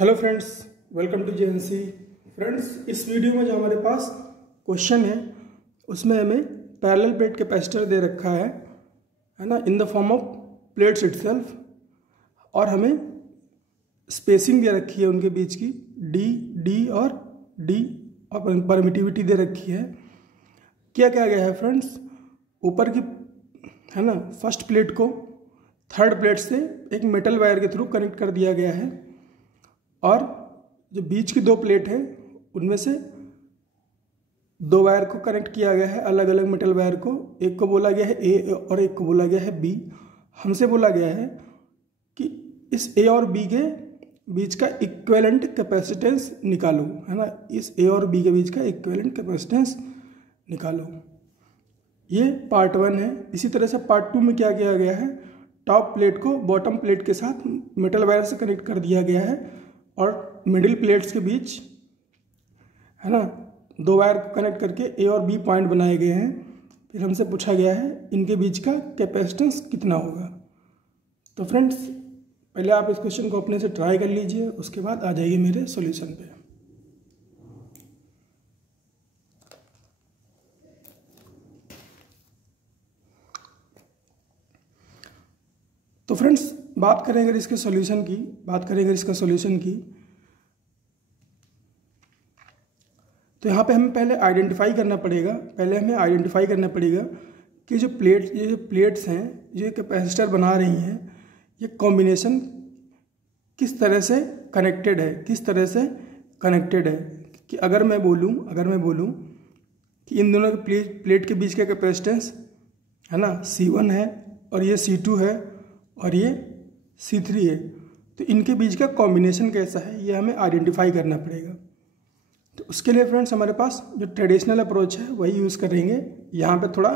Hello friends, welcome to JNC. Friends, इस video में जो हमारे पास क्वेश्चन है उसमें हमें पैरेलल प्लेट कैपेसिटर दे रखा है ना, in the form of plates itself, और हमें स्पेसिंग दे रखी है उनके बीच की डी और परमिटिविटी दे रखी है। क्या क्या गया है फ्रेंड्स, ऊपर की है ना फर्स्ट प्लेट को थर्ड प्लेट से एक मेटल वायर के थ्रू कनेक्ट कर दिया गया है, और जो बीच की दो प्लेट है उनमें से दो वायर को कनेक्ट किया गया है, अलग अलग मेटल वायर को। एक को बोला गया है ए और एक को बोला गया है बी। हमसे बोला गया है कि इस ए और बी के बीच का इक्विवेलेंट कैपेसिटेंस निकालो, है ना। इस ए और बी के बीच का इक्विवेलेंट कैपेसिटेंस निकालो। ये पार्ट 1 है। इसी तरह से पार्ट 2 में क्या किया गया है, टॉप प्लेट को बॉटम प्लेट के साथ मेटल वायर से कनेक्ट कर दिया गया है, और मिडिल प्लेट्स के बीच है ना दो वायर को कनेक्ट करके ए और बी पॉइंट बनाए गए हैं। फिर हमसे पूछा गया है इनके बीच का कैपेसिटेंस कितना होगा। तो फ्रेंड्स, पहले आप इस क्वेश्चन को अपने से ट्राई कर लीजिए, उसके बाद आ जाइए मेरे सॉल्यूशन पे। तो फ्रेंड्स, बात करें अगर इसका सॉल्यूशन की, तो यहाँ पे हमें पहले आइडेंटिफाई करना पड़ेगा कि ये जो प्लेट्स हैं, ये कैपेसिटर बना रही हैं, ये कॉम्बिनेशन किस तरह से कनेक्टेड है। कि अगर मैं बोलूँ कि इन दोनों के प्लेट के बीच का कैपेसिटेंस है ना C1 है, और ये C2 है, और ये C3 है, तो इनके बीच का कॉम्बिनेशन कैसा है ये हमें आइडेंटिफाई करना पड़ेगा। तो उसके लिए फ्रेंड्स हमारे पास जो ट्रेडिशनल अप्रोच है वही यूज़ करेंगे। यहाँ पे थोड़ा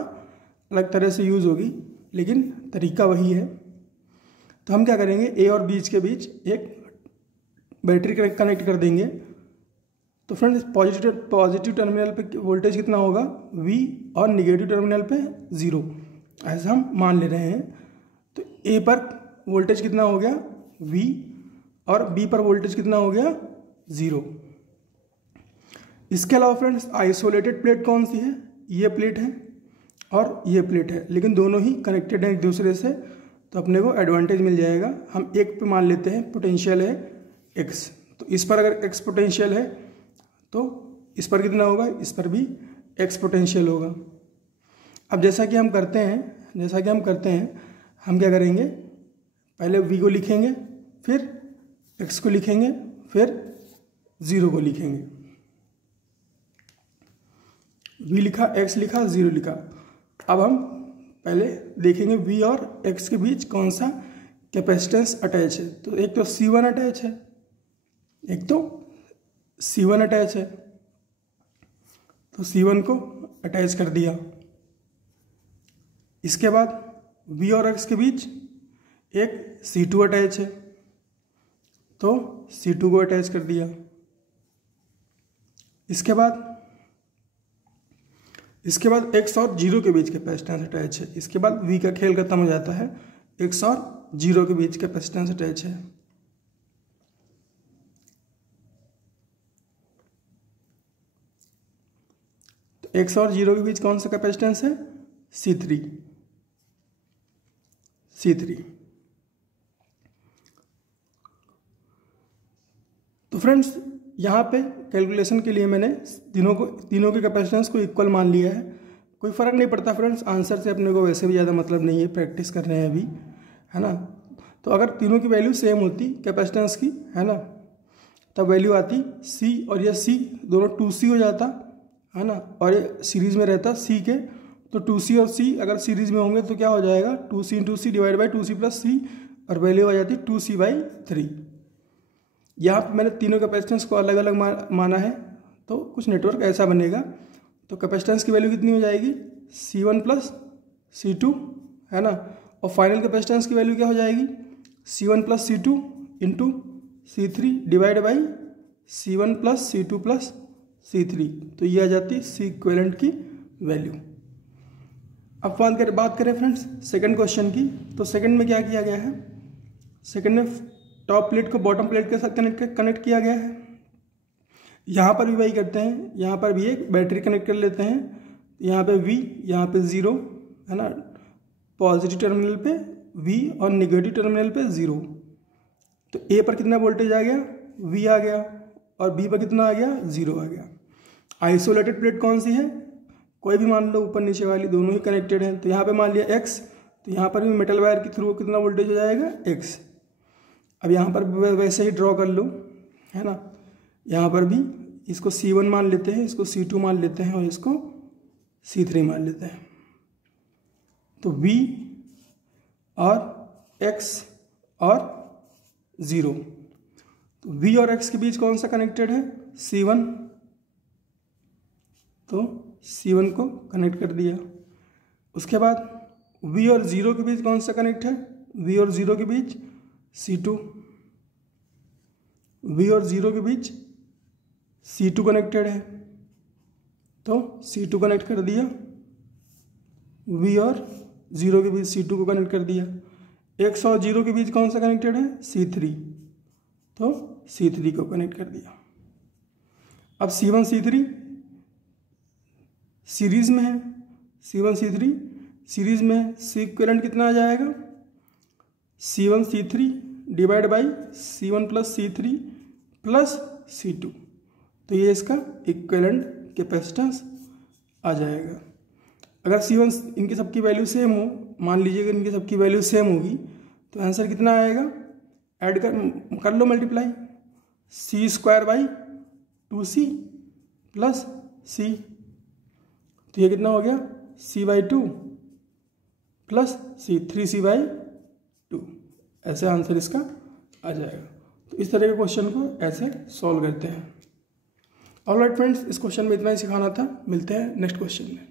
अलग तरह से यूज़ होगी, लेकिन तरीका वही है। तो हम क्या करेंगे, ए और बीच के बीच एक बैटरी कनेक्ट कर देंगे। तो फ्रेंड्स, पॉजिटिव टर्मिनल पे वोल्टेज कितना होगा V, और निगेटिव टर्मिनल पे 0, ऐसा हम मान ले रहे हैं। तो ए पर वोल्टेज कितना हो गया V, और बी पर वोल्टेज कितना हो गया 0। इसके अलावा फ्रेंड्स, आइसोलेटेड प्लेट कौन सी है, ये प्लेट है और ये प्लेट है, लेकिन दोनों ही कनेक्टेड हैं एक दूसरे से, तो अपने को एडवांटेज मिल जाएगा। हम एक पे मान लेते हैं पोटेंशियल है x, तो इस पर अगर x पोटेंशियल है तो इस पर कितना होगा, इस पर भी x पोटेंशियल होगा। अब जैसा कि हम करते हैं हम क्या करेंगे, पहले v को लिखेंगे, फिर x को लिखेंगे, फिर 0 को लिखेंगे। v लिखा, x लिखा, 0 लिखा। अब हम पहले देखेंगे v और x के बीच कौन सा कैपेसिटेंस अटैच है। तो एक तो C1 अटैच है, तो C1 को अटैच कर दिया। इसके बाद v और x के बीच एक C2 अटैच है, तो C2 को अटैच कर दिया। इसके बाद x और 0 के बीच कैपेसिटेंस अटैच है। इसके बाद v का खेल खत्म हो जाता है, x और 0 के बीच कैपेसिटेंस अटैच है। तो x और 0 के बीच कौन सा कैपेसिटेंस है, C3। तो फ्रेंड्स, यहाँ पे कैलकुलेशन के लिए मैंने तीनों के कैपेसिटेंस को इक्वल मान लिया है। कोई फ़र्क नहीं पड़ता फ्रेंड्स, आंसर से अपने को वैसे भी ज़्यादा मतलब नहीं है, प्रैक्टिस कर रहे हैं अभी, है ना। तो अगर तीनों की वैल्यू सेम होती कैपेसिटेंस की, है ना, तब वैल्यू आती C, और ये C दोनों 2C हो जाता, है ना, और ये सीरीज़ में रहता C के, तो 2C और C अगर सीरीज़ में होंगे तो क्या हो जाएगा, 2C × C divide by 2C + C, और वैल्यू आ जाती 2C/3। यहाँ पर मैंने तीनों कैपेसिटेंस को अलग अलग माना है, तो कुछ नेटवर्क ऐसा बनेगा। तो कैपेसिटेंस की वैल्यू कितनी हो जाएगी, C1 + C2, है ना, और फाइनल कैपेसिटेंस की वैल्यू क्या हो जाएगी, C1 + C2 × C3 divide by C1 + C2 + C3, तो ये आ जाती C इक्विवेलेंट की वैल्यू। अब बात करें फ्रेंड्स सेकंड क्वेश्चन की। तो सेकंड में क्या किया गया है, सेकंड में टॉप प्लेट को बॉटम प्लेट के साथ कनेक्ट किया गया है। यहाँ पर भी वही करते हैं, यहाँ पर भी एक बैटरी कनेक्ट कर लेते हैं। यहाँ पे V, यहाँ पे 0 है ना, पॉजिटिव टर्मिनल पे V और निगेटिव टर्मिनल पे 0। तो A पर कितना वोल्टेज आ गया, V आ गया, और B पर कितना आ गया, 0 आ गया। आइसोलेटेड प्लेट कौन सी है, कोई भी मान लो, ऊपर नीचे वाली दोनों ही कनेक्टेड हैं। तो यहाँ पे मान लिया X, तो यहाँ पर भी मेटल वायर के थ्रू कितना वोल्टेज हो जाएगा, X। अब यहाँ पर वैसे ही ड्रॉ कर लो, है ना। यहाँ पर भी इसको C1 मान लेते हैं, इसको C2 मान लेते हैं, और इसको C3 मान लेते हैं। तो V और X और 0, तो V और X के बीच कौन सा कनेक्टेड है, C1। तो C1 को कनेक्ट कर दिया। उसके बाद V और 0 के बीच कौन सा कनेक्ट है, V और 0 के बीच C2। V और 0 के बीच C2 कनेक्टेड है, तो C2 कनेक्ट कर दिया। V और 0 के बीच C2 को कनेक्ट कर दिया। X और 0 के बीच कौन सा कनेक्टेड है, C3, तो C3 को कनेक्ट कर दिया। अब C1 C3 सीरीज में है, C1 C3 सीरीज में है। इक्विवेलेंट कितना आ जाएगा, C1 C3 divide by C1 plus C3 plus C2। तो ये इसका इक्विवेलेंट कैपेसिटेंस आ जाएगा। अगर C1 इनकी सबकी वैल्यू सेम हो, मान लीजिए कि इनकी सबकी वैल्यू सेम होगी, तो आंसर कितना आएगा, ऐड कर लो multiply, C² by 2C plus C। तो ये कितना हो गया, C/2 प्लस C, 3C/2। ऐसे आंसर इसका आ जाएगा। तो इस तरह के क्वेश्चन को ऐसे सॉल्व करते हैं। ऑलराइट फ्रेंड्स, इस क्वेश्चन में इतना ही सिखाना था। मिलते हैं नेक्स्ट क्वेश्चन में।